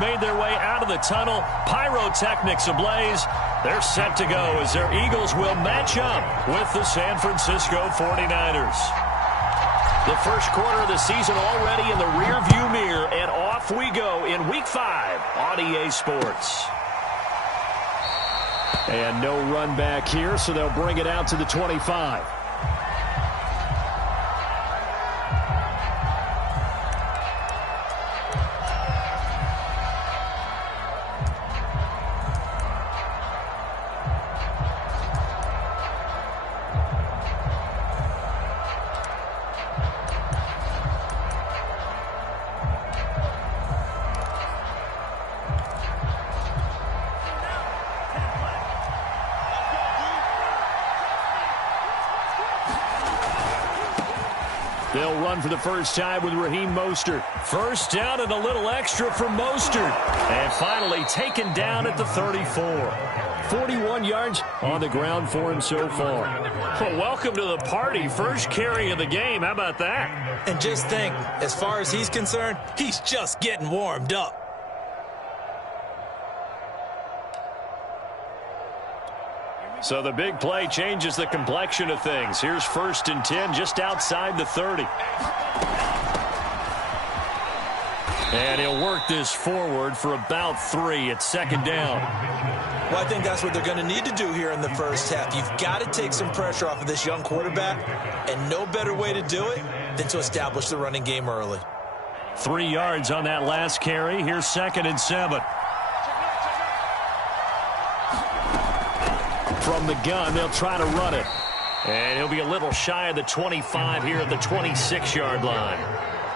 Made their way out of the tunnel. Pyrotechnics ablaze. They're set to go as their Eagles will match up with the San Francisco 49ers. The first quarter of the season already in the rearview mirror, and off we go in Week 5 on EA Sports. And no run back here, so they'll bring it out to the 25. They'll run for the first time with Raheem Mostert. First down and a little extra for Mostert. And finally taken down at the 34. 41 yards on the ground for him so far. Well, welcome to the party. First carry of the game. How about that? And just think, as far as he's concerned, he's just getting warmed up. So the big play changes the complexion of things. Here's 1st and 10 just outside the 30. And he'll work this forward for about 3 at 2nd down. Well, I think that's what they're going to need to do here in the first half. You've got to take some pressure off of this young quarterback, and no better way to do it than to establish the running game early. 3 yards on that last carry. Here's 2nd and 7. From the gun, they'll try to run it. And he'll be a little shy of the 25 here at the 26-yard line.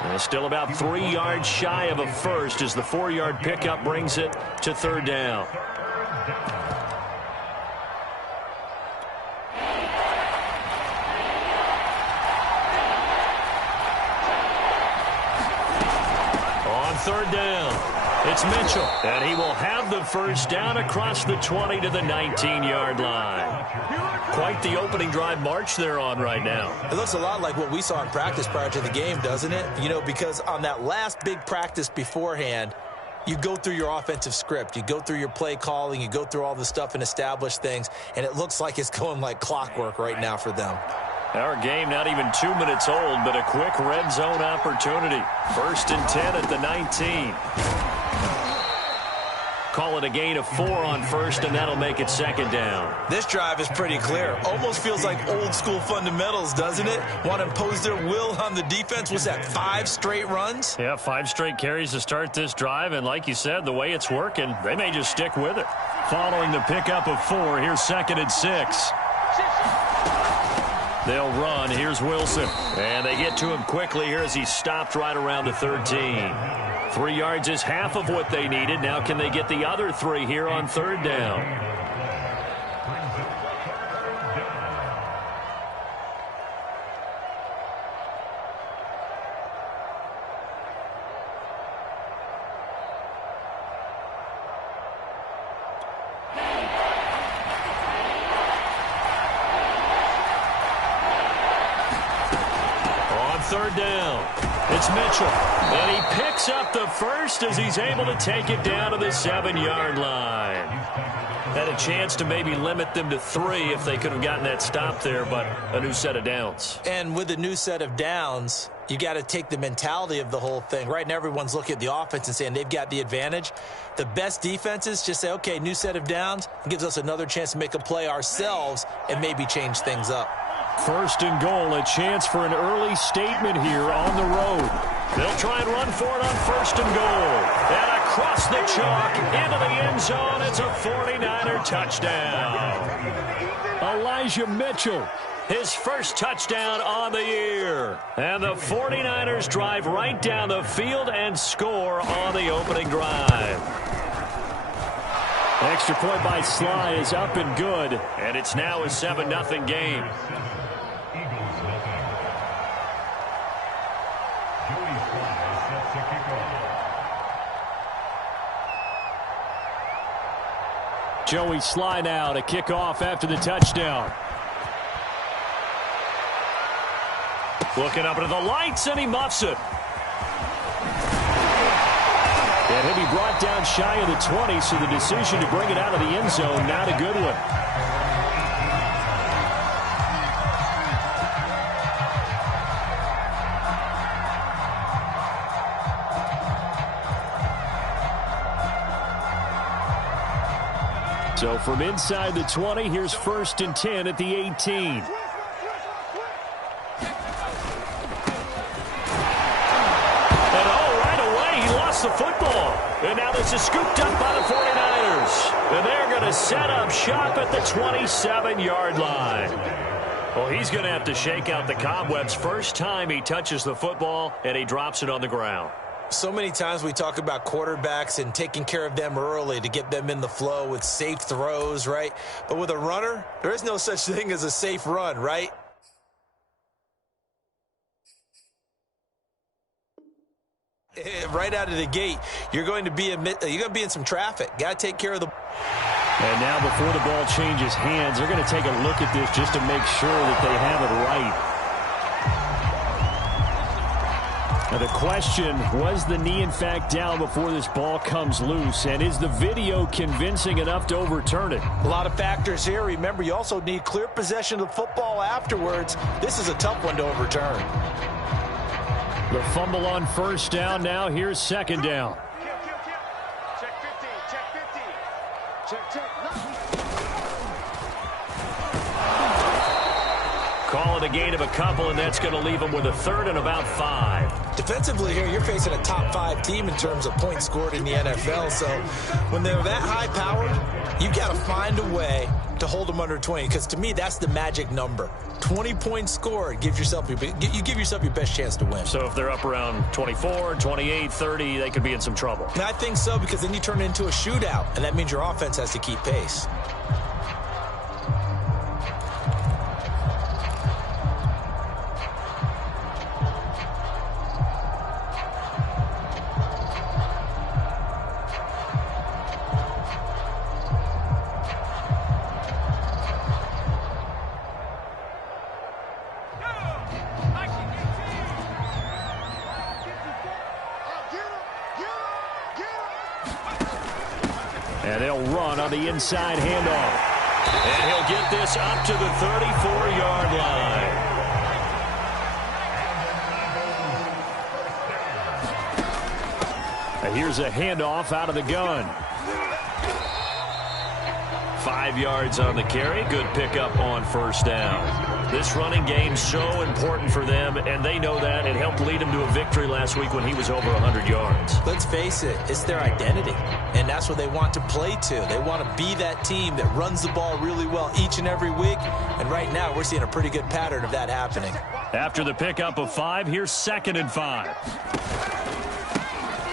And still about 3 yards shy of a first as the 4-yard pickup brings it to 3rd down. On 3rd down. It's Mitchell, and he will have the first down across the 20 to the 19-yard line. Quite the opening drive march they're on right now. It looks a lot like what we saw in practice prior to the game, doesn't it? You know, because on that last big practice beforehand, you go through your offensive script. You go through your play calling. You go through all the stuff and establish things, and it looks like it's going like clockwork right now for them. Our game not even 2 minutes old, but a quick red zone opportunity. 1st and 10 at the 19. Call it a gain of 4 on 1st, and that'll make it 2nd down. This drive is pretty clear. Almost feels like old school fundamentals, doesn't it? Want to impose their will on the defense. Was that 5 straight runs? Yeah, 5 straight carries to start this drive, and like you said, the way it's working, they may just stick with it. Following the pickup of 4, here's 2nd and 6. They'll run. Here's Wilson. And they get to him quickly here as he's stopped right around the 13. 3 yards is half of what they needed. Now can they get the other 3 here on 3rd down? On 3rd down, it's Mitchell. And he picks up the first as he's able to take it down to the 7-yard line. Had a chance to maybe limit them to 3 if they could have gotten that stop there, but a new set of downs. And with a new set of downs, you got to take the mentality of the whole thing. Right now, everyone's looking at the offense and saying they've got the advantage. The best defenses just say, okay, new set of downs. It gives us another chance to make a play ourselves and maybe change things up. 1st and goal, a chance for an early statement here on the road. They'll try and run for it on 1st and goal. And across the chalk into the end zone. It's a 49er touchdown. Elijah Mitchell. His first touchdown on the year. And the 49ers drive right down the field and score on the opening drive. Extra point by Sly is up and good. And it's now a 7-0 game. Joey Sly now to kick off after the touchdown. Looking up into the lights, and he muffs it. And he'll be brought down shy of the 20, so the decision to bring it out of the end zone, not a good one. So from inside the 20, here's 1st and 10 at the 18. The football. And now this is scooped up by the 49ers. And they're going to set up shop at the 27-yard line. Well, he's going to have to shake out the cobwebs first time he touches the football, and he drops it on the ground. So many times we talk about quarterbacks and taking care of them early to get them in the flow with safe throws, right? But with a runner, there is no such thing as a safe run, right? Right out of the gate, you're going to be in some traffic. Got to take care of the. And now before the ball changes hands, they're going to take a look at this just to make sure that they have it right. Now the question, was the knee in fact down before this ball comes loose? And is the video convincing enough to overturn it? A lot of factors here. Remember, you also need clear possession of the football afterwards. This is a tough one to overturn. The fumble on 1st down. Now here's 2nd down. Check 50. Check. Call it a gain of a couple, and that's going to leave them with a 3rd and about 5. Defensively here, you're facing a top 5 team in terms of points scored in the NFL. So when they're that high-powered, you got to find a way to hold them under 20. Because to me, that's the magic number. 20 points scored. You give yourself your best chance to win. So if they're up around 24, 28, 30, they could be in some trouble. And I think so, because then you turn it into a shootout, and that means your offense has to keep pace. And they'll run on the inside handoff. And he'll get this up to the 34-yard line. And here's a handoff out of the gun. 5 yards on the carry. Good pickup on 1st down. This running game's so important for them, and they know that. It helped lead them to a victory last week when he was over 100 yards. Let's face it, it's their identity, and that's what they want to play to. They want to be that team that runs the ball really well each and every week, and right now we're seeing a pretty good pattern of that happening. After the pickup of 5, here's 2nd and 5.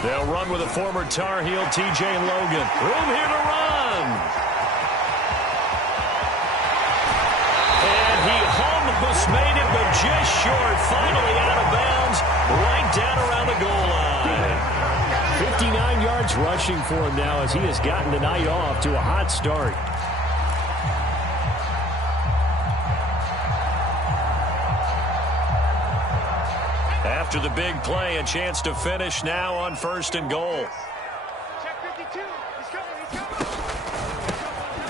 They'll run with a former Tar Heel, T.J. Logan. Room here to run. He almost made it, but just short. Finally out of bounds, right down around the goal line. 59 yards rushing for him now as he has gotten the night off to a hot start. After the big play, a chance to finish now on 1st and goal. Check 52. He's coming.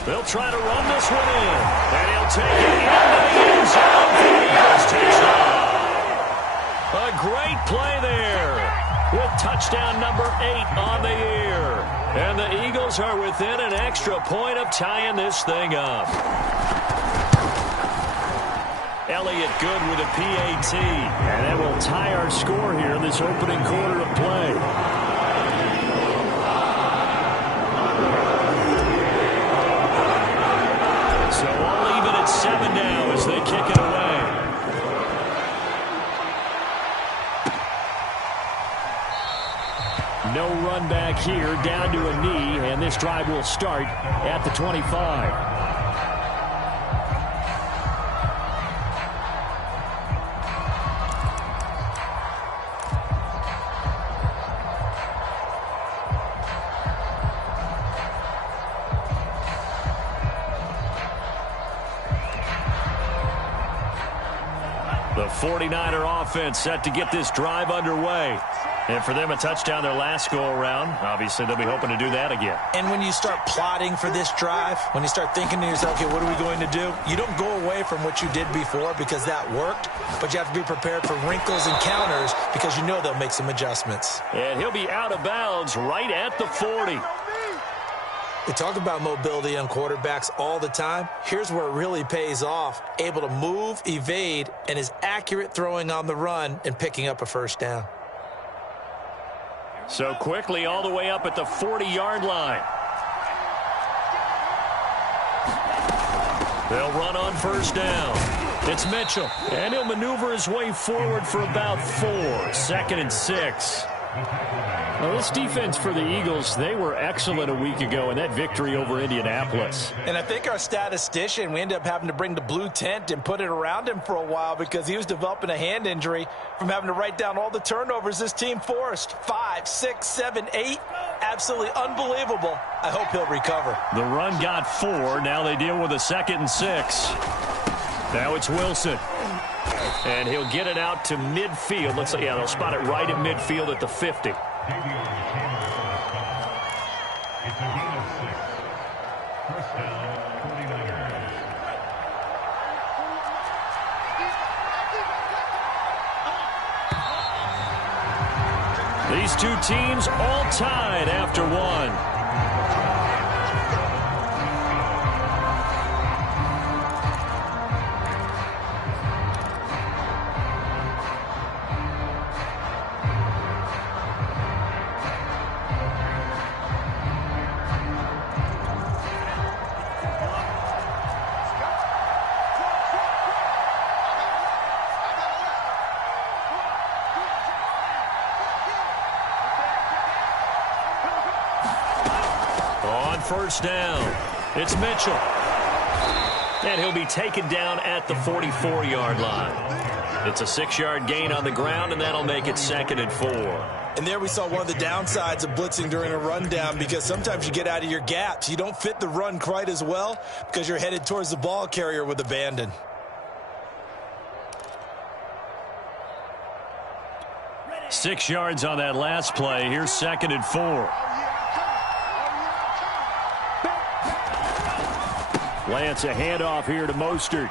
They'll try to run this one in. And he'll take it into the end zone for the Eagles touchdown. A great play there with touchdown number 8 on the year. And the Eagles are within an extra point of tying this thing up. Elliott good with a PAT. And that will tie our score here in this opening quarter of play. So all even at 7 now as they kick it away. No run back here, down to a knee, and this drive will start at the 25. The 49er offense set to get this drive underway. And for them, a touchdown their last go-around. Obviously, they'll be hoping to do that again. And when you start plotting for this drive, when you start thinking to yourself, okay, what are we going to do? You don't go away from what you did before because that worked, but you have to be prepared for wrinkles and counters because you know they'll make some adjustments. And he'll be out of bounds right at the 40. We talk about mobility on quarterbacks all the time. Here's where it really pays off. Able to move, evade, and is accurate throwing on the run and picking up a first down. So quickly all the way up at the 40-yard line. They'll run on first down. It's Mitchell. And he'll maneuver his way forward for about 4. 2nd and 6. Well, this defense for the Eagles, they were excellent a week ago in that victory over Indianapolis. And I think our statistician, we ended up having to bring the blue tent and put it around him for a while because he was developing a hand injury from having to write down all the turnovers this team forced. 5, 6, 7, 8. Absolutely unbelievable. I hope he'll recover. The run got 4. Now they deal with a 2nd and 6. Now it's Wilson. And he'll get it out to midfield. Looks like, yeah, they'll spot it right at midfield at the 50. These two teams all tied after one. First down. It's Mitchell. And he'll be taken down at the 44-yard line. It's a 6-yard gain on the ground, and that'll make it 2nd and 4. And there we saw one of the downsides of blitzing during a rundown because sometimes you get out of your gaps. You don't fit the run quite as well because you're headed towards the ball carrier with abandon. Six yards on that last play. Here's 2nd and 4. Lance, a handoff here to Mostert.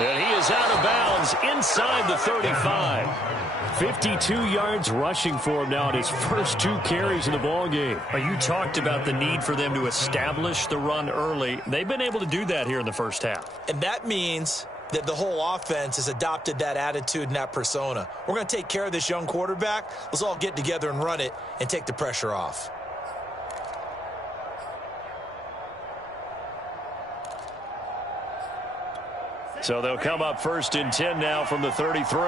And he is out of bounds inside the 35. 52 yards rushing for him now in his first 2 carries in the ballgame. You talked about the need for them to establish the run early. They've been able to do that here in the first half. And that means that the whole offense has adopted that attitude and that persona. We're going to take care of this young quarterback. Let's all get together and run it and take the pressure off. So they'll come up 1st and 10 now from the 33.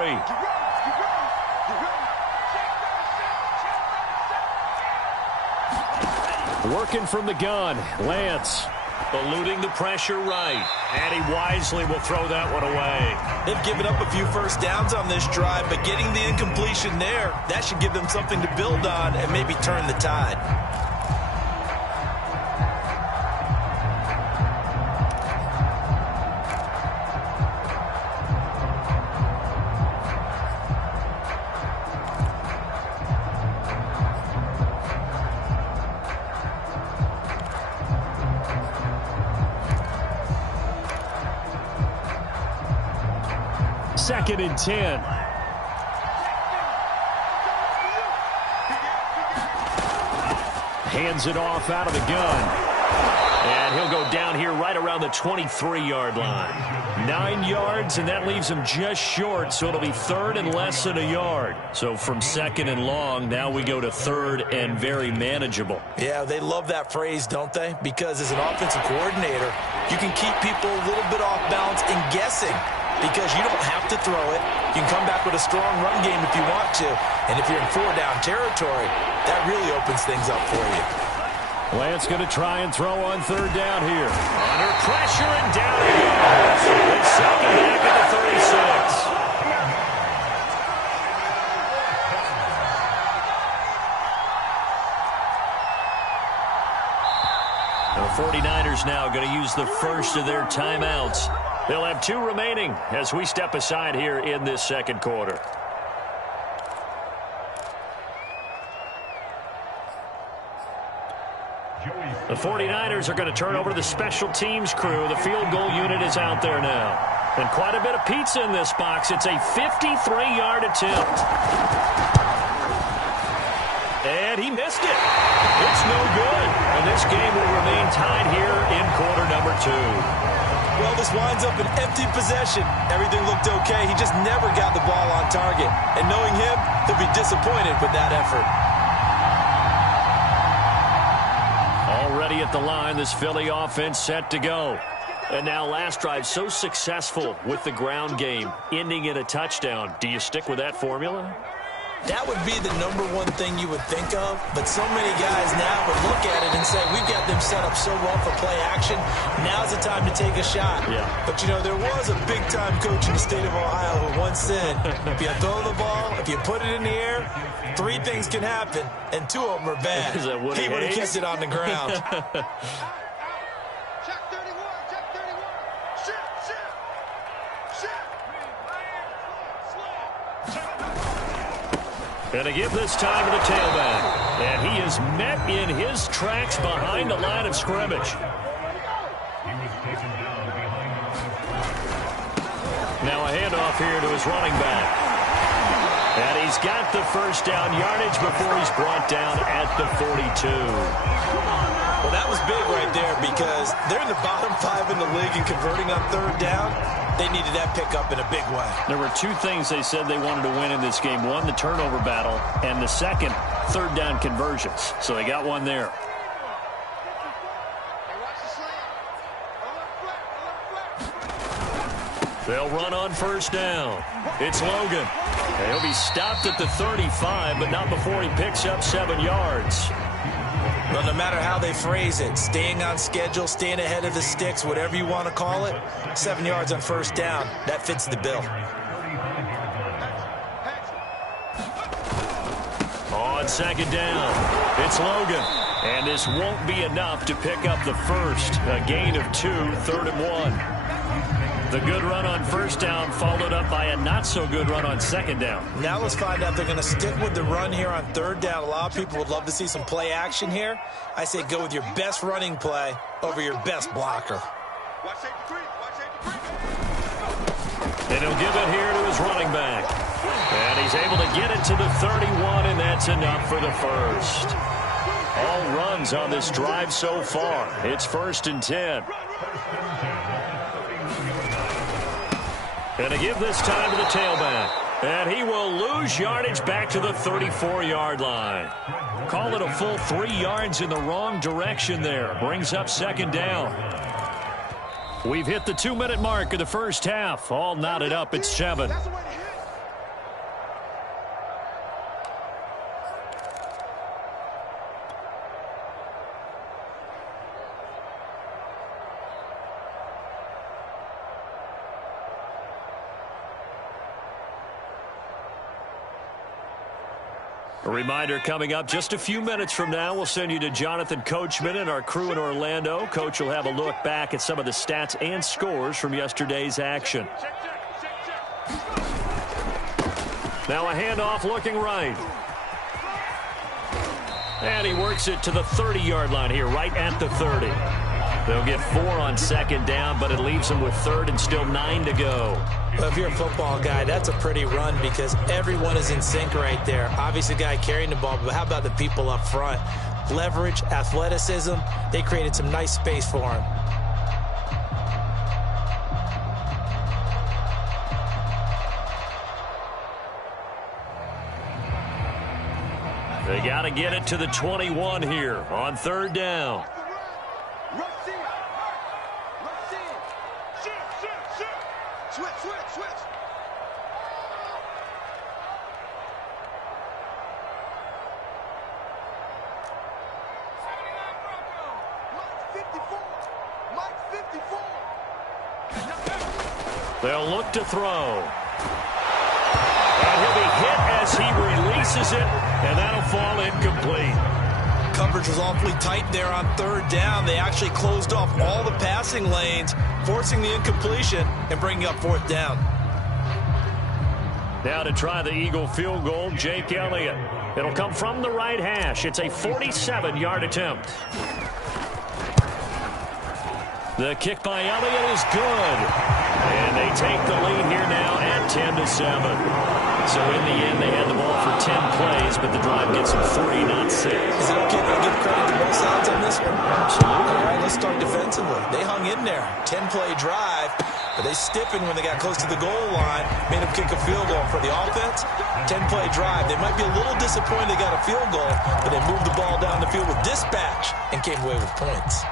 Working from the gun, Lance. Eluding the pressure right. And he wisely will throw that one away. They've given up a few first downs on this drive, but getting the incompletion there, that should give them something to build on and maybe turn the tide. Second and 10. Hands it off out of the gun. And he'll go down here right around the 23-yard line. 9 yards, and that leaves him just short, so it'll be 3rd and less than a yard. So from 2nd and long, now we go to 3rd and very manageable. Yeah, they love that phrase, don't they? Because as an offensive coordinator, you can keep people a little bit off balance and guessing because you don't have to throw it. You can come back with a strong run game if you want to. And if you're in 4-down territory, that really opens things up for you. Lance going to try and throw on 3rd down here. Under pressure, and down he goes. They sack him back at the 36. The 49ers now going to use the first of their timeouts. They'll have 2 remaining as we step aside here in this 2nd quarter. The 49ers are going to turn over to the special teams crew. The field goal unit is out there now. And quite a bit of pizza in this box. It's a 53-yard attempt. And he missed it. It's no good. And this game will remain tied here in quarter number 2. Well, this winds up an empty possession. Everything looked okay. He just never got the ball on target. And knowing him, he'll be disappointed with that effort. Already at the line, this Philly offense set to go. And now last drive so successful with the ground game, ending in a touchdown. Do you stick with that formula? That would be the #1 thing you would think of, but so many guys now would look at it and say, we've got them set up so well for play action, now's the time to take a shot. Yeah. But, you know, there was a big-time coach in the state of Ohio who once said, if you throw the ball, if you put it in the air, 3 things can happen, and 2 of them are bad. Is that Woody He would have Hayes? kept it on the ground. Check 31, check 31. Shift. And to give this time to the tailback. And he is met in his tracks behind the line of scrimmage. Now a handoff here to his running back. And he's got the first down yardage before he's brought down at the 42. Well, that was big right there because they're in the bottom 5 in the league and converting on 3rd down. They needed that pickup in a big way. There were 2 things they said they wanted to win in this game. One, the turnover battle, and the second, 3rd down conversions. So they got one there. They'll run on first down. It's Logan. And he'll be stopped at the 35, but not before he picks up 7 yards. Well, no matter how they phrase it, staying on schedule, staying ahead of the sticks, whatever you want to call it, 7 yards on first down, that fits the bill. On second down, it's Logan. And this won't be enough to pick up the first. A gain of 2, 3rd and 1. The good run on first down followed up by a not-so-good run on second down. Now let's find out if they're going to stick with the run here on 3rd down. A lot of people would love to see some play action here. I say go with your best running play over your best blocker. Watch safety 3. And he'll give it here to his running back. And he's able to get it to the 31, and that's enough for the first. All runs on this drive so far. It's 1st and 10. And to give this time to the tailback. And he will lose yardage back to the 34-yard line. Call it a full 3 yards in the wrong direction there. Brings up 2nd down. We've hit the 2-minute mark of the first half. All knotted up at 7. A reminder coming up just a few minutes from now, we'll send you to Jonathan Coachman and our crew in Orlando. Coach will have a look back at some of the stats and scores from yesterday's action. Now a handoff looking right. And he works it to the 30-yard line here, right at the 30. They'll get 4 on 2nd down, but it leaves them with 3rd and still 9 to go. Well, if you're a football guy, that's a pretty run because everyone is in sync right there. Obviously, the guy carrying the ball, but how about the people up front? Leverage, athleticism, they created some nice space for him. They got to get it to the 21 here on 3rd down. Switch. Mike 54. They'll look to throw. And he'll be hit as he releases it, and that'll fall incomplete. Coverage was awfully tight there on 3rd down. They actually closed off all the passing lanes, forcing the incompletion and bringing up 4th down. Now to try the Eagle field goal, Jake Elliott. It'll come from the right hash. It's a 47-yard attempt. The kick by Elliott is good. And they take the lead here now at 10-7. So in the end, they had the ball for 10 plays, but the drive gets them 3, not 6. Is it okay if I give credit to both sides on this one? Absolutely. All right, let's start defensively. They hung in there. 10-play drive, but they stiffened when they got close to the goal line, made them kick a field goal. For the offense, 10-play drive. They might be a little disappointed they got a field goal, but they moved the ball down the field with dispatch and came away with points.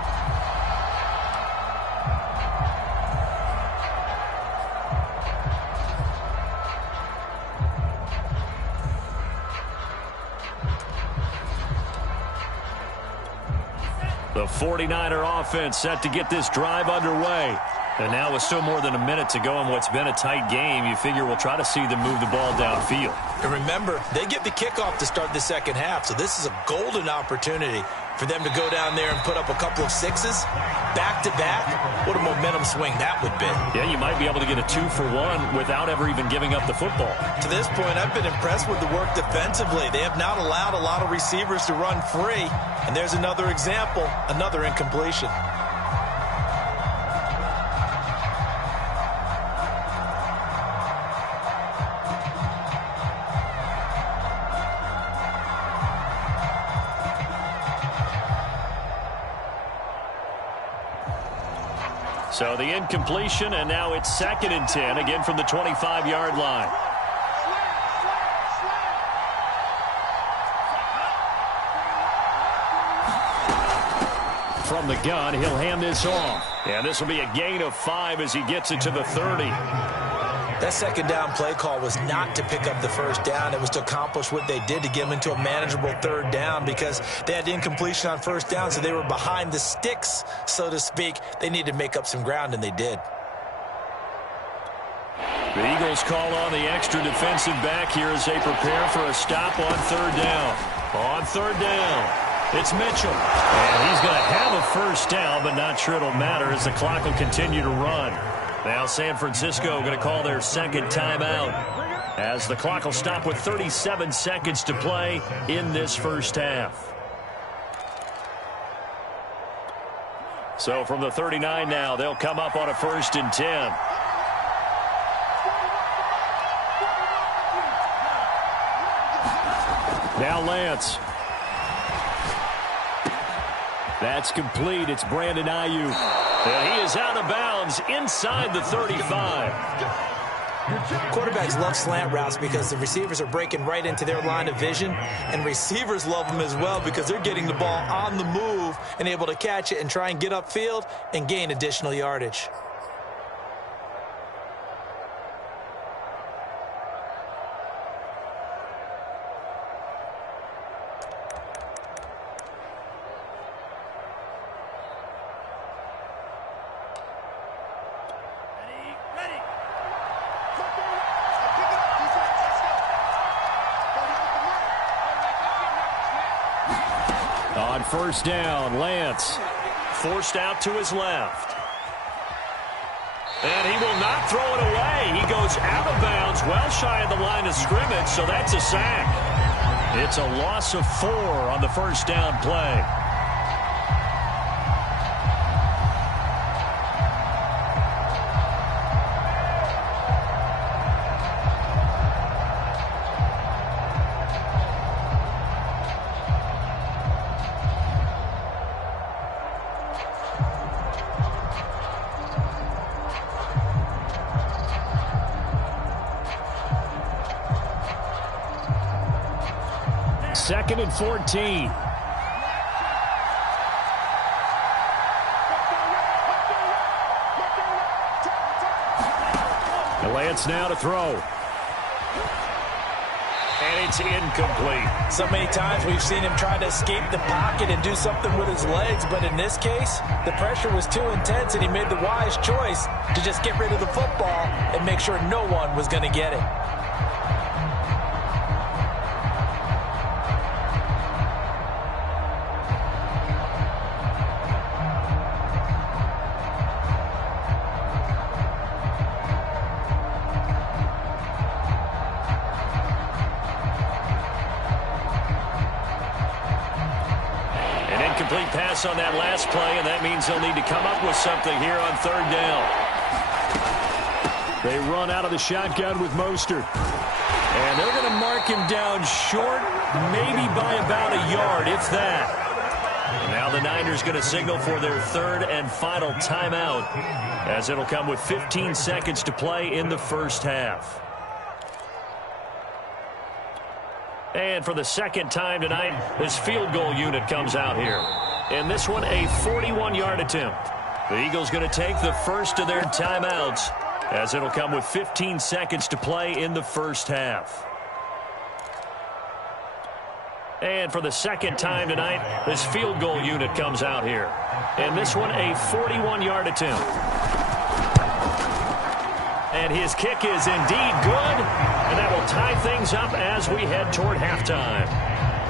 The 49er offense set to get this drive underway. And now with still more than a minute to go in what's been a tight game, you figure we'll try to see them move the ball downfield. And remember, they get the kickoff to start the second half, so this is a golden opportunity for them to go down there and put up a couple of sixes back-to-back. What a momentum swing that would be. Yeah, you might be able to get a 2-for-1 without ever even giving up the football. To this point, I've been impressed with the work defensively. They have not allowed a lot of receivers to run free. And there's another example, another incompletion. So the incompletion, and now it's 2nd and 10, again from the 25-yard line. From the gun, he'll hand this off. And this will be a gain of 5 as he gets it to the 30. That second down play call was not to pick up the first down. It was to accomplish what they did to get them into a manageable 3rd down because they had incompletion on first down, so they were behind the sticks, so to speak. They needed to make up some ground, and they did. The Eagles call on the extra defensive back here as they prepare for a stop on 3rd down. On 3rd down, it's Mitchell. And he's going to have a first down, but not sure it'll matter as the clock will continue to run. Now San Francisco going to call their 2nd timeout as the clock will stop with 37 seconds to play in this first half. So from the 39 now, they'll come up on a 1st and 10. Now Lance. That's complete. It's Brandon Ayuk. And he is out of bounds inside the 35. Quarterbacks love slant routes because the receivers are breaking right into their line of vision, and receivers love them as well because they're getting the ball on the move and able to catch it and try and get upfield and gain additional yardage. On 1st down, Lance forced out to his left. And he will not throw it away. He goes out of bounds, well shy of the line of scrimmage, so that's a sack. It's a loss of 4 on the 1st down play. Second and 14. Lance now to throw. And it's incomplete. So many times we've seen him try to escape the pocket and do something with his legs, but in this case, the pressure was too intense and he made the wise choice to just get rid of the football and make sure no one was going to get it. pass on that last play, and that means they'll need to come up with something here on third down. They run out of the shotgun with Mostert. And they're going to mark him down short, maybe by about a yard, if that. And now the Niners going to signal for their third and final timeout, as it'll come with 15 seconds to play in the first half. And for the second time tonight, this field goal unit comes out here. And this one, a 41-yard attempt. The Eagles going to take the first of their timeouts, as it'll come with 15 seconds to play in the first half. And for the second time tonight, this field goal unit comes out here. And this one, a 41-yard attempt. And his kick is indeed good. And that will tie things up as we head toward halftime.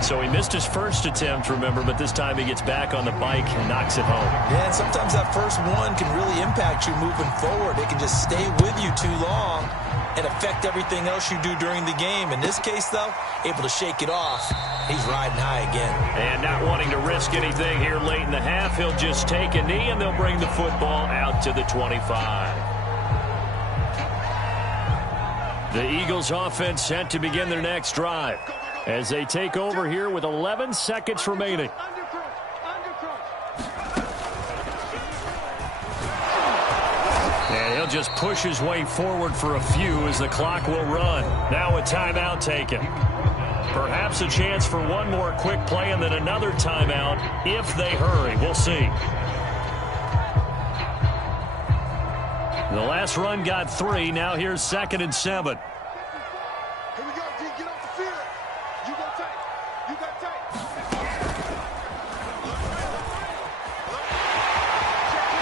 So he missed his first attempt, remember, but this time he gets back on the bike and knocks it home. Yeah, and sometimes that first one can really impact you moving forward. It can just stay with you too long and affect everything else you do during the game. In this case, though, able to shake it off. He's riding high again. And not wanting to risk anything here late in the half, he'll just take a knee, and they'll bring the football out to the 25. The Eagles offense set to begin their next drive, as they take over here with 11 seconds remaining. And he'll just push his way forward for a few as the clock will run. Now a timeout taken. Perhaps a chance for one more quick play and then another timeout if they hurry. We'll see. The last run got 3. Now here's 2nd and 7. Here we go, D. Get off the field. You go tight. You got tight.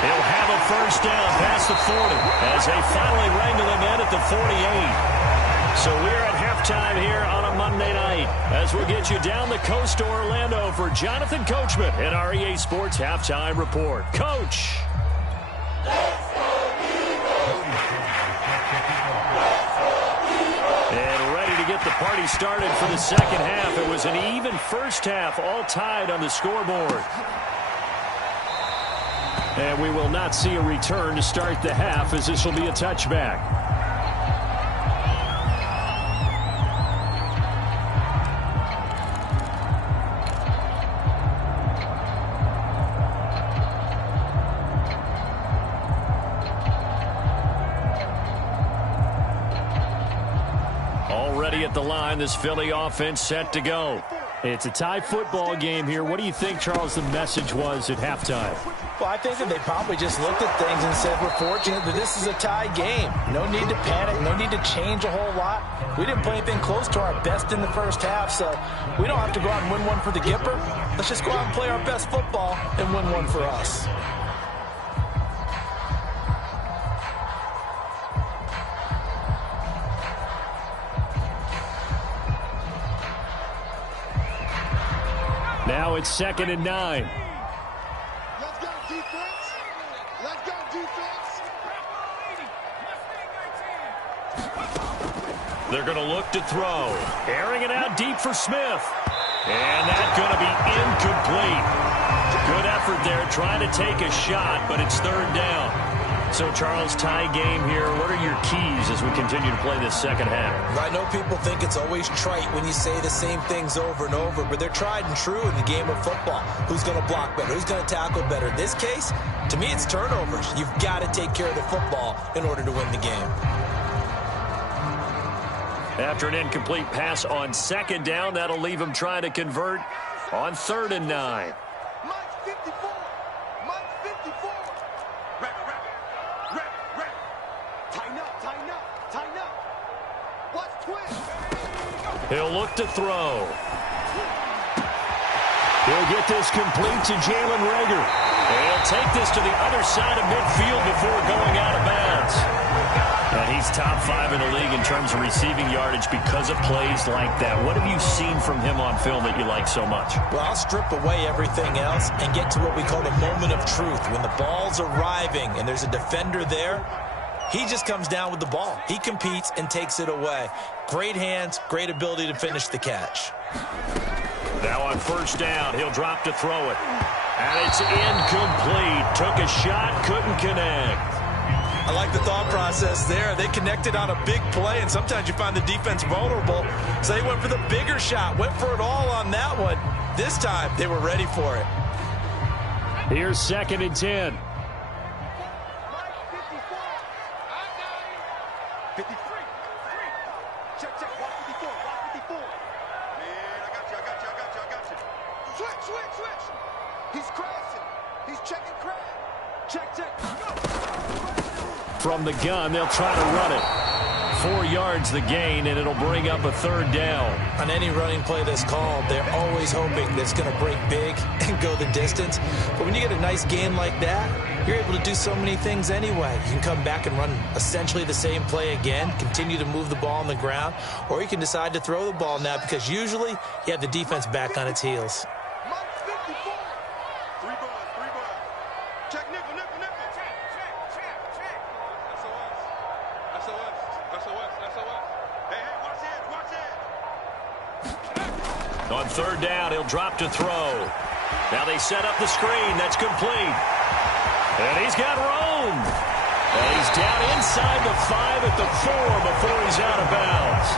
He'll have a first down past the 40 as they finally wrangle him in at the 48. So we're at halftime here on a Monday night as we'll get you down the coast to Orlando for Jonathan Coachman in our EA Sports Halftime Report. Coach. And ready to get the party started for the second half. It was an even first half, all tied on the scoreboard. And we will not see a return to start the half, as this will be a touchback. Already at the line, this Philly offense set to go. It's a tie football game here. What do you think, Charles, the message was at halftime? Well, I think that they probably just looked at things and said, we're fortunate that this is a tie game. No need to panic. No need to change a whole lot. We didn't play anything close to our best in the first half, so we don't have to go out and win one for the Gipper. Let's just go out and play our best football and win one for us. Now it's 2nd and 9. Let's go, defense. Let's go, defense. They're going to look to throw. Airing it out deep for Smith. And that's going to be incomplete. Good effort there trying to take a shot, but it's third down. So, Charles, tie game here. What are your keys as we continue to play this second half? I know people think it's always trite when you say the same things over and over, but they're tried and true in the game of football. Who's going to block better? Who's going to tackle better? In this case, to me, it's turnovers. You've got to take care of the football in order to win the game. After an incomplete pass on second down, that'll leave him trying to convert on 3rd and 9. Mike 54. Mike 54. Wrap it, wrap it. Wrap it, wrap it. Tighten up, tighten up, tighten up. Watch twist. He'll look to throw. He'll get this complete to Jalen Reagor. And he'll take this to the other side of midfield before going out of bounds. And he's top 5 in the league in terms of receiving yardage because of plays like that. What have you seen from him on film that you like so much? Well, I'll strip away everything else and get to what we call the moment of truth. When the ball's arriving and there's a defender there, he just comes down with the ball. He competes and takes it away. Great hands, great ability to finish the catch. Now on first down, he'll drop to throw it. And it's incomplete. Took a shot, couldn't connect. I like the thought process there. They connected on a big play, and sometimes you find the defense vulnerable. So they went for the bigger shot, went for it all on that one. This time, they were ready for it. Here's 2nd and 10. 53. Check, block 54, block 54. Man, I got you. Switch. He's crashing. He's checking crash. Check, go. From the gun, they'll try to run it. 4 yards the gain, and it'll bring up a 3rd down. On any running play that's called, they're always hoping that it's going to break big and go the distance. But when you get a nice gain like that, you're able to do so many things anyway. You can come back and run essentially the same play again, continue to move the ball on the ground, or you can decide to throw the ball now because usually you have the defense back on its heels. Mike 54. 3 bars. Check nickel. Check. SOS. Hey, watch it. On 3rd down, he'll drop to throw. Now they set up the screen. That's complete. And he's got room. And he's down inside the 5 at the 4 before he's out of bounds.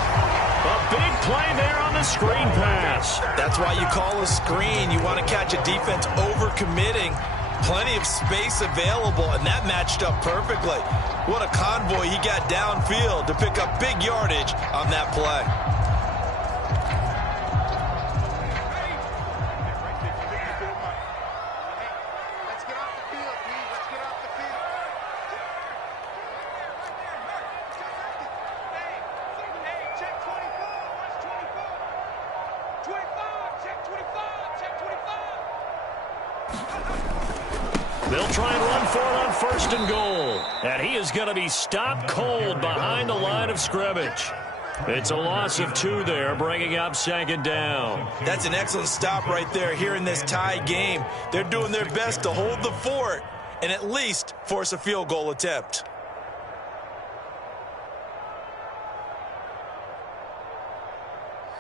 A big play there on the screen pass. That's why you call a screen. You want to catch a defense overcommitting. Plenty of space available, and that matched up perfectly. What a convoy he got downfield to pick up big yardage on that play. Let's get off the field, P. Let's get off the field. Hey, check 24. What's 24? 25. Check 25. Check 25. They'll try and run for it on 1st and goal. And he is going to be stopped cold behind the line of scrimmage. It's a loss of 2 there, bringing up 2nd down. That's an excellent stop right there here in this tie game. They're doing their best to hold the fort and at least force a field goal attempt.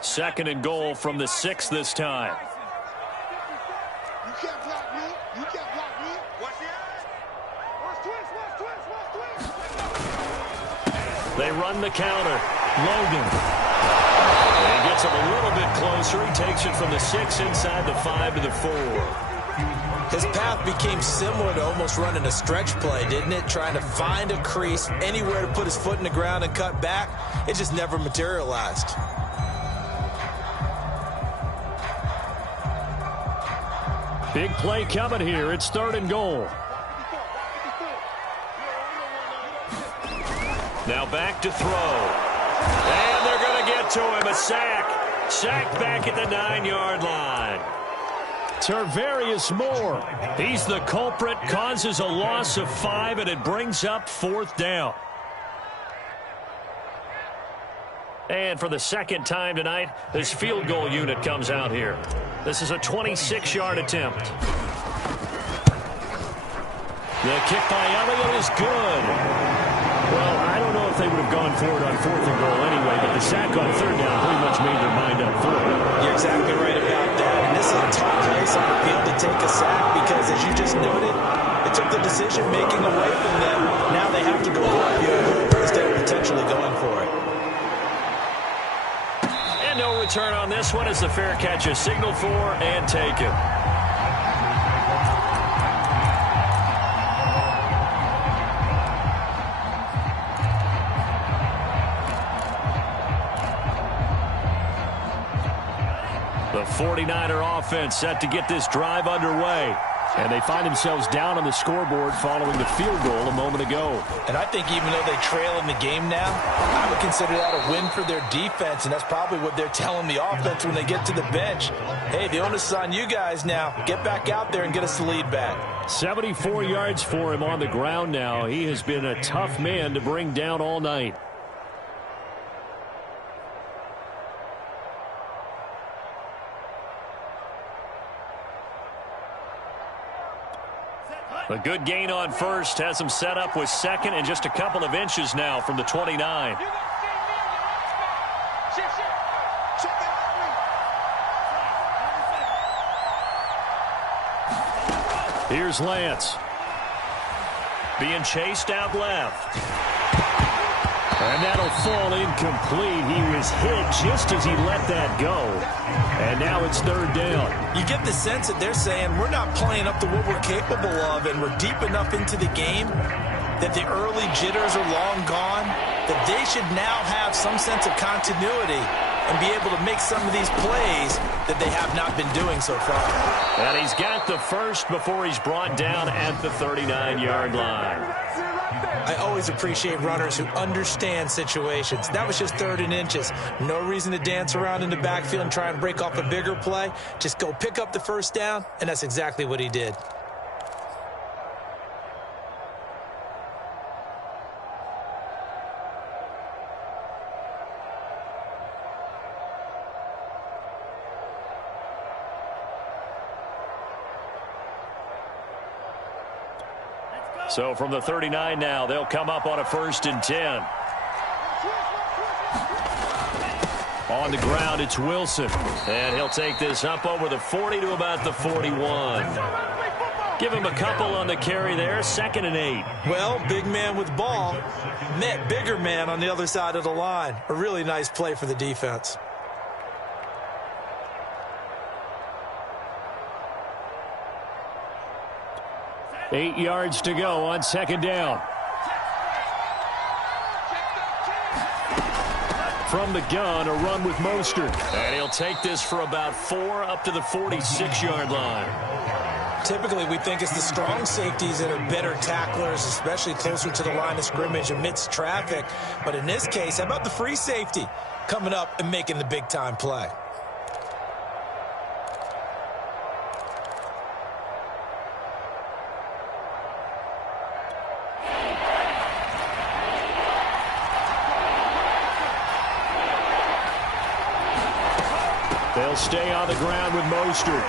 Second and goal from the 6 this time. You can't block me. Watch the eyes. Watch twist. They run the counter. Logan. And he gets him a little bit closer. He takes it from the 6 inside the 5 to the 4. His path became similar to almost running a stretch play, didn't it? Trying to find a crease, anywhere to put his foot in the ground and cut back. It just never materialized. Big play coming here. It's 3rd and goal. Now back to throw. And they're going to get to him. A sack. Sacked back at the 9-yard line. Tarvarius Moore. He's the culprit. Causes a loss of 5, and it brings up 4th down. And for the 2nd time tonight, this field goal unit comes out here. This is a 26-yard attempt. The kick by Elliott is good. Well, I don't know if they would have gone for it on 4th and goal anyway, but the sack on 3rd down pretty much made their mind up for it. You're exactly right about that. And this is a tough place on the field to take a sack because, as you just noted, it took the decision-making away from them. Now they have to go for it instead of potentially going for it. And no return on this one as the fair catch is signaled for and taken. The 49er offense set to get this drive underway. And they find themselves down on the scoreboard following the field goal a moment ago. And I think even though they trail in the game now, I would consider that a win for their defense, and that's probably what they're telling the offense when they get to the bench. Hey, the onus is on you guys now. Get back out there and get us the lead back. 74 yards for him on the ground now. He has been a tough man to bring down all night. A good gain on first has him set up with 2nd and just a couple of inches now from the 29. Here's Lance. Being chased out left. And that'll fall incomplete. He was hit just as he let that go. And now it's third down. You get the sense that they're saying we're not playing up to what we're capable of, and we're deep enough into the game that the early jitters are long gone, that they should now have some sense of continuity and be able to make some of these plays that they have not been doing so far. And he's got the first before he's brought down at the 39-yard line. I always appreciate runners who understand situations. That was just 3rd and inches. No reason to dance around in the backfield and try and break off a bigger play. Just go pick up the first down, and that's exactly what he did. So from the 39 now, they'll come up on a 1st and 10. On the ground, it's Wilson. And he'll take this up over the 40 to about the 41. Give him a couple on the carry there, 2nd and 8. Well, big man with ball met bigger man on the other side of the line. A really nice play for the defense. Eight yards to go on 2nd down. From the gun, a run with Mostert. And he'll take this for about 4 up to the 46-yard line. Typically, we think it's the strong safeties that are better tacklers, especially closer to the line of scrimmage amidst traffic. But in this case, how about the free safety coming up and making the big-time play? They'll stay on the ground with Mostert.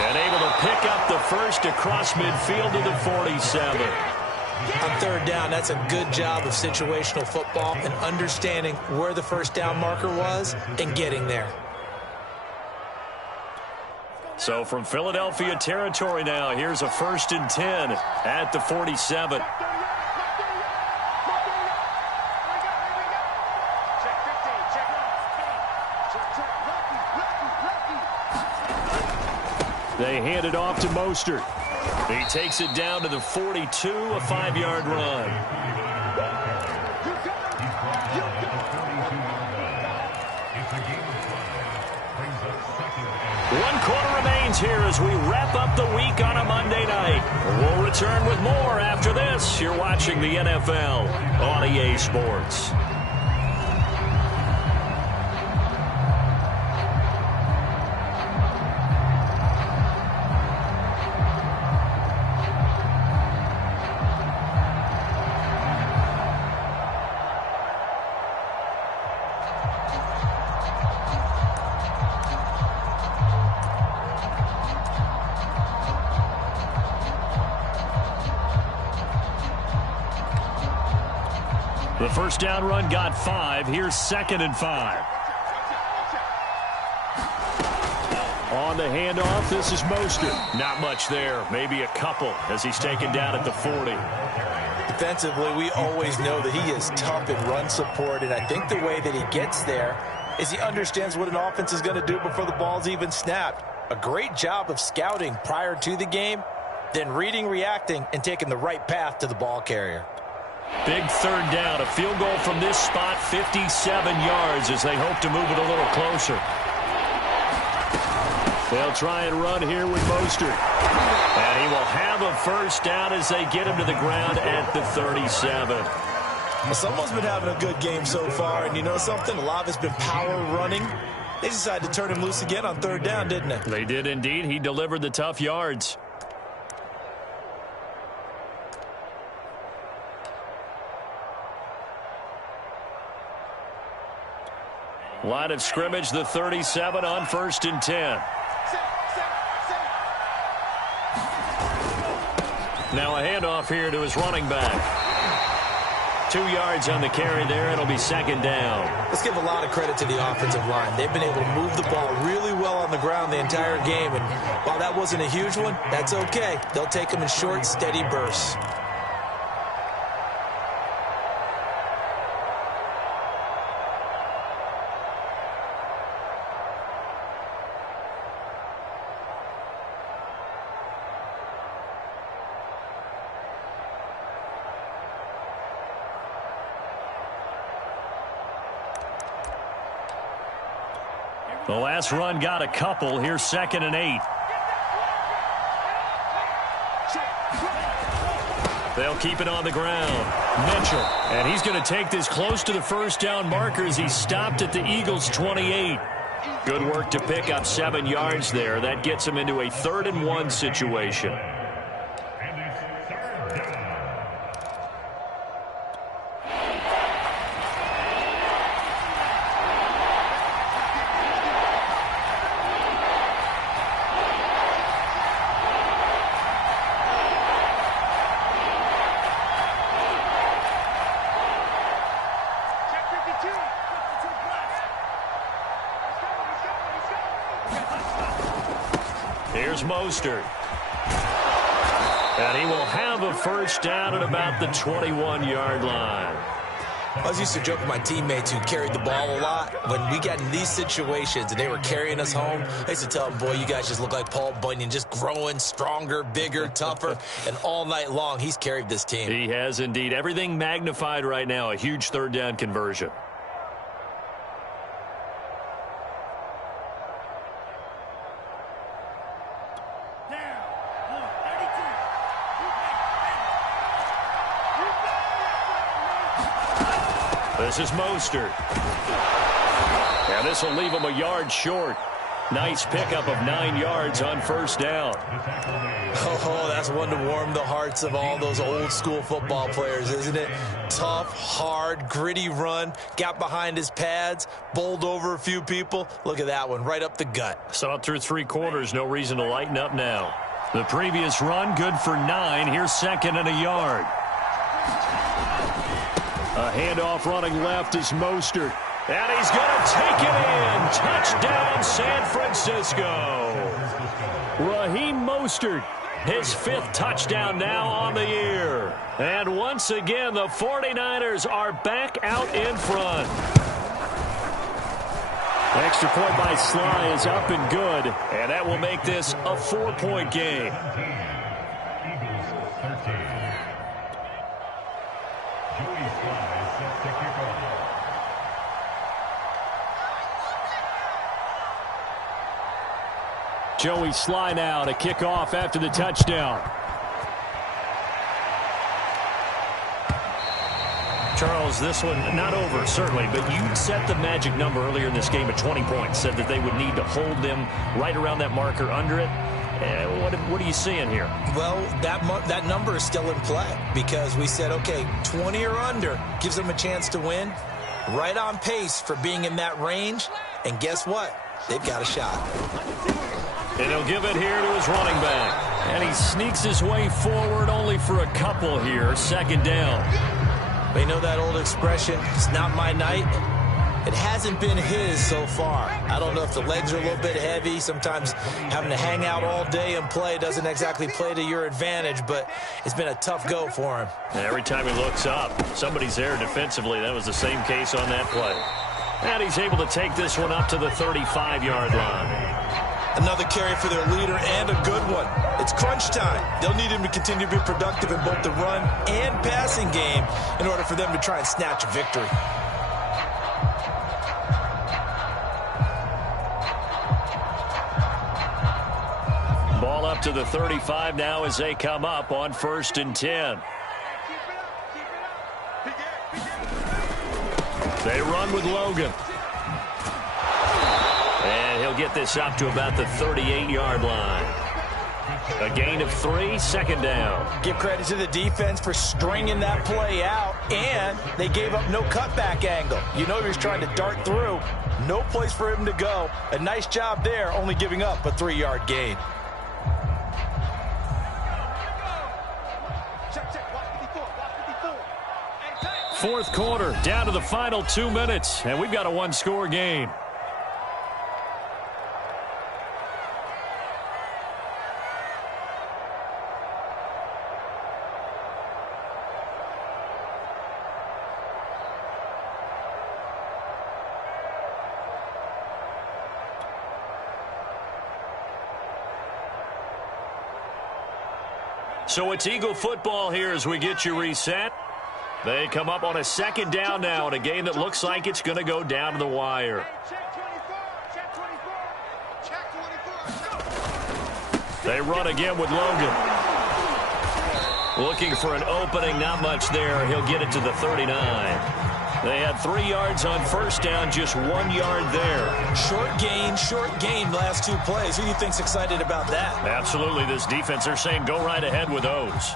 And able to pick up the first across midfield to the 47. On 3rd down, that's a good job of situational football and understanding where the first down marker was and getting there. So from Philadelphia territory now, here's a 1st and 10 at the 47. They hand it off to Mostert. He takes it down to the 42, a 5-yard run. One quarter remains here as we wrap up the week on a Monday night. We'll return with more after this. You're watching the NFL on EA Sports. The first down run got 5. Here's 2nd and 5. On the handoff, this is Mostert. Not much there. Maybe a couple as he's taken down at the 40. Defensively, we always know that he is tough in run support, and I think the way that he gets there is he understands what an offense is going to do before the ball's even snapped. A great job of scouting prior to the game, then reading, reacting, and taking the right path to the ball carrier. Big 3rd down. A field goal from this spot, 57 yards as they hope to move it a little closer. They'll try and run here with Mostert. And he will have a first down as they get him to the ground at the 37. Well, someone's been having a good game so far, and you know something? A lot of it's been power running. They decided to turn him loose again on 3rd down, didn't they? They did indeed. He delivered the tough yards. Line of scrimmage, the 37 on 1st and 10. Now a handoff here to his running back. 2 yards on the carry there. It'll be second down. Let's give a lot of credit to the offensive line. They've been able to move the ball really well on the ground the entire game. And while that wasn't a huge one, that's okay. They'll take them in short, steady bursts. The last run got a couple. Here's 2nd and 8. They'll keep it on the ground. Mitchell. And he's going to take this close to the first down marker as he stopped at the Eagles' 28. Good work to pick up 7 yards there. That gets him into a 3rd and 1 situation. Here's Mostert. And he will have a first down at about the 21-yard line. I was used to joke with my teammates who carried the ball a lot. When we got in these situations and they were carrying us home, I used to tell them, boy, you guys just look like Paul Bunyan, just growing stronger, bigger, tougher. And all night long, he's carried this team. He has indeed. Everything magnified right now. A huge 3rd down conversion. This is Mostert. And this will leave him a yard short. Nice pickup of 9 yards on first down. Oh, that's one to warm the hearts of all those old school football players, isn't it? Tough, hard, gritty run. Got behind his pads, bowled over a few people. Look at that one, right up the gut. Saw it through 3 quarters. No reason to lighten up now. The previous run, good for 9. Here's 2nd and a yard. A handoff running left is Mostert. And he's going to take it in. Touchdown, San Francisco. Raheem Mostert, his 5th touchdown now on the year. And once again, the 49ers are back out in front. Extra point by Sly is up and good. And that will make this a 4-point game. Joey Sly now to kick off after the touchdown. Charles, this one not over, certainly, but you set the magic number earlier in this game at 20 points, said that they would need to hold them right around that marker under it. What are you seeing here? Well, that number is still in play because we said, okay, 20 or under gives them a chance to win. Right on pace for being in that range. And guess what? They've got a shot. And he'll give it here to his running back. And he sneaks his way forward only for a couple here. 2nd down. They know that old expression, it's not my night. It hasn't been his so far. I don't know if the legs are a little bit heavy. Sometimes having to hang out all day and play doesn't exactly play to your advantage, but it's been a tough go for him. And every time he looks up, somebody's there defensively. That was the same case on that play. And he's able to take this one up to the 35-yard line. Another carry for their leader and a good one. It's crunch time. They'll need him to continue to be productive in both the run and passing game in order for them to try and snatch a victory. Ball up to the 35 now as they come up on 1st and 10. They run with Logan. And he'll get this up to about the 38-yard line. A gain of 3, 2nd down. Give credit to the defense for stringing that play out, and they gave up no cutback angle. You know he was trying to dart through. No place for him to go. A nice job there, only giving up a 3-yard gain. Fourth quarter, down to the final 2 minutes, and we've got a one-score game. So it's Eagle football here as we get you reset. They come up on a second down now in a game that looks like it's going to go down to the wire. They run again with Logan. Looking for an opening, not much there. He'll get it to the 39. They had 3 yards on first down, just 1 yard there. Short gain last 2 plays. Who do you think's excited about that? Absolutely, this defense, they're saying go right ahead with those.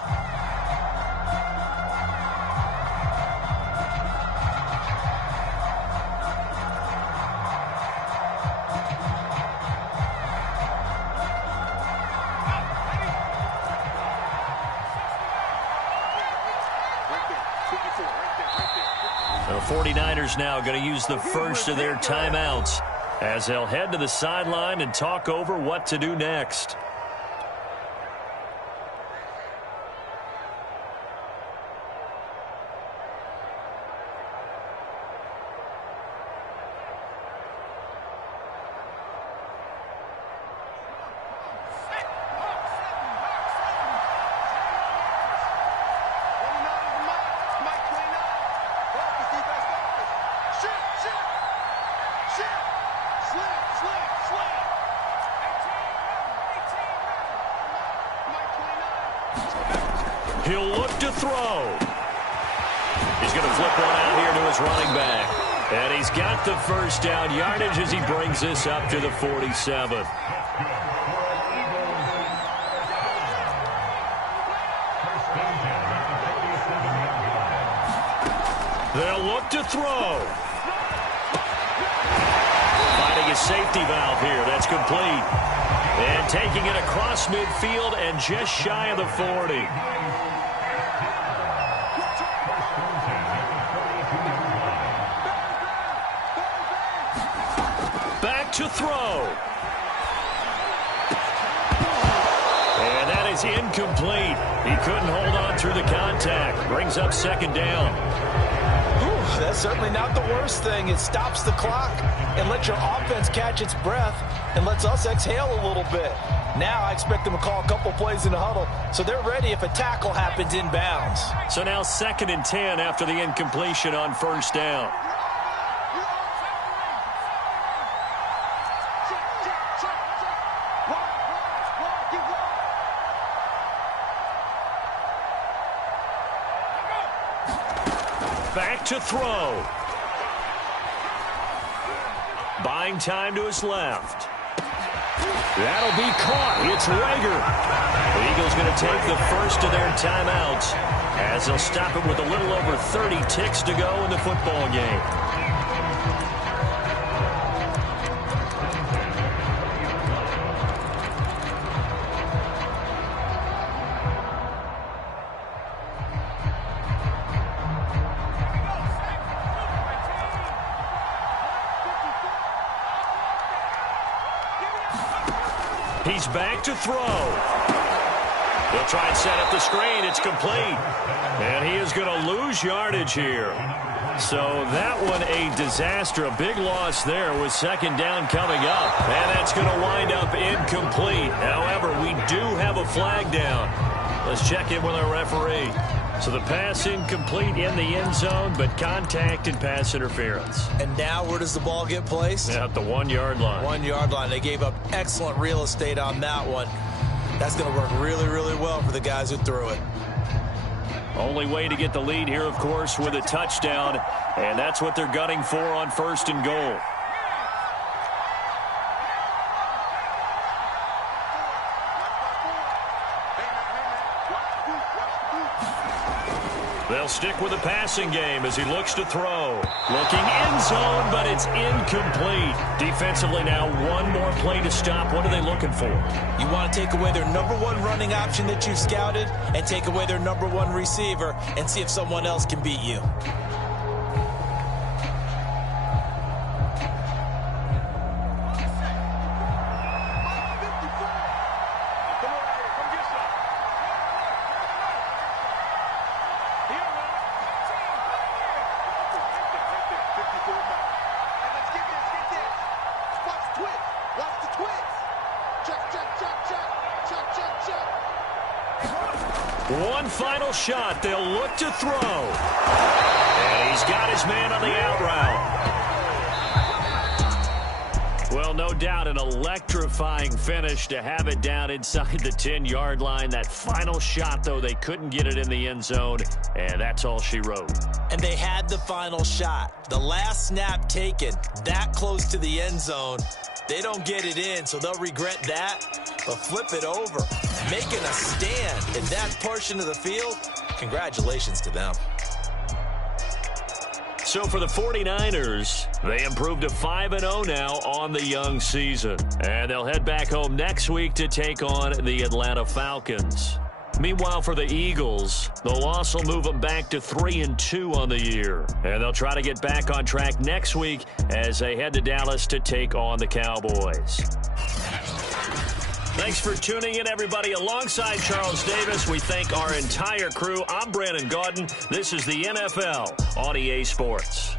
The 49ers now going to use the first of their timeouts as they'll head to the sideline and talk over what to do next. He'll look to throw. He's going to flip one out here to his running back. And he's got the first down yardage as he brings this up to the 47. They'll look to throw. Finding a safety valve here. That's complete. And taking it across midfield and just shy of the 40. Back to throw. And that is incomplete. He couldn't hold on through the contact. Brings up second down. Ooh, that's certainly not the worst thing. It stops the clock and lets your offense catch its breath and lets us exhale a little bit. Now I expect them to call a couple plays in the huddle so they're ready if a tackle happens inbounds. So now 2nd and 10 after the incompletion on first down. Back to throw. Buying time to his left. That'll be caught. It's Rager. The Eagles going to take the first of their timeouts as they'll stop it with a little over 30 ticks to go in the football game. He's back to throw. He'll try and set up the screen. It's complete. And he is going to lose yardage here. So that one a disaster. A big loss there with second down coming up. And that's going to wind up incomplete. However, we do have a flag down. Let's check in with our referee. So the pass incomplete in the end zone, but contact and pass interference. And now where does the ball get placed? At the 1 yard line. 1 yard line. They gave up excellent real estate on that one. That's going to work really, really well for the guys who threw it. Only way to get the lead here, of course, with a touchdown. And that's what they're gunning for on 1st and goal. They'll stick with the passing game as he looks to throw. Looking end zone, but it's incomplete. Defensively now, one more play to stop. What are they looking for? You want to take away their number one running option that you've scouted and take away their number one receiver and see if someone else can beat you. One final shot. They'll look to throw. And he's got his man on the out route. Well, no doubt an electrifying finish to have it down inside the 10-yard line. That final shot, though, they couldn't get it in the end zone, and that's all she wrote. And they had the final shot. The last snap taken that close to the end zone. They don't get it in, so they'll regret that. But flip it over, making a stand in that portion of the field, congratulations to them. So for the 49ers, they improved to 5-0 now on the young season. And they'll head back home next week to take on the Atlanta Falcons. Meanwhile, for the Eagles, the loss will move them back to 3-2 on the year. And they'll try to get back on track next week as they head to Dallas to take on the Cowboys. Thanks for tuning in, everybody. Alongside Charles Davis, we thank our entire crew. I'm Brandon Gaudin. This is the NFL on EA Sports.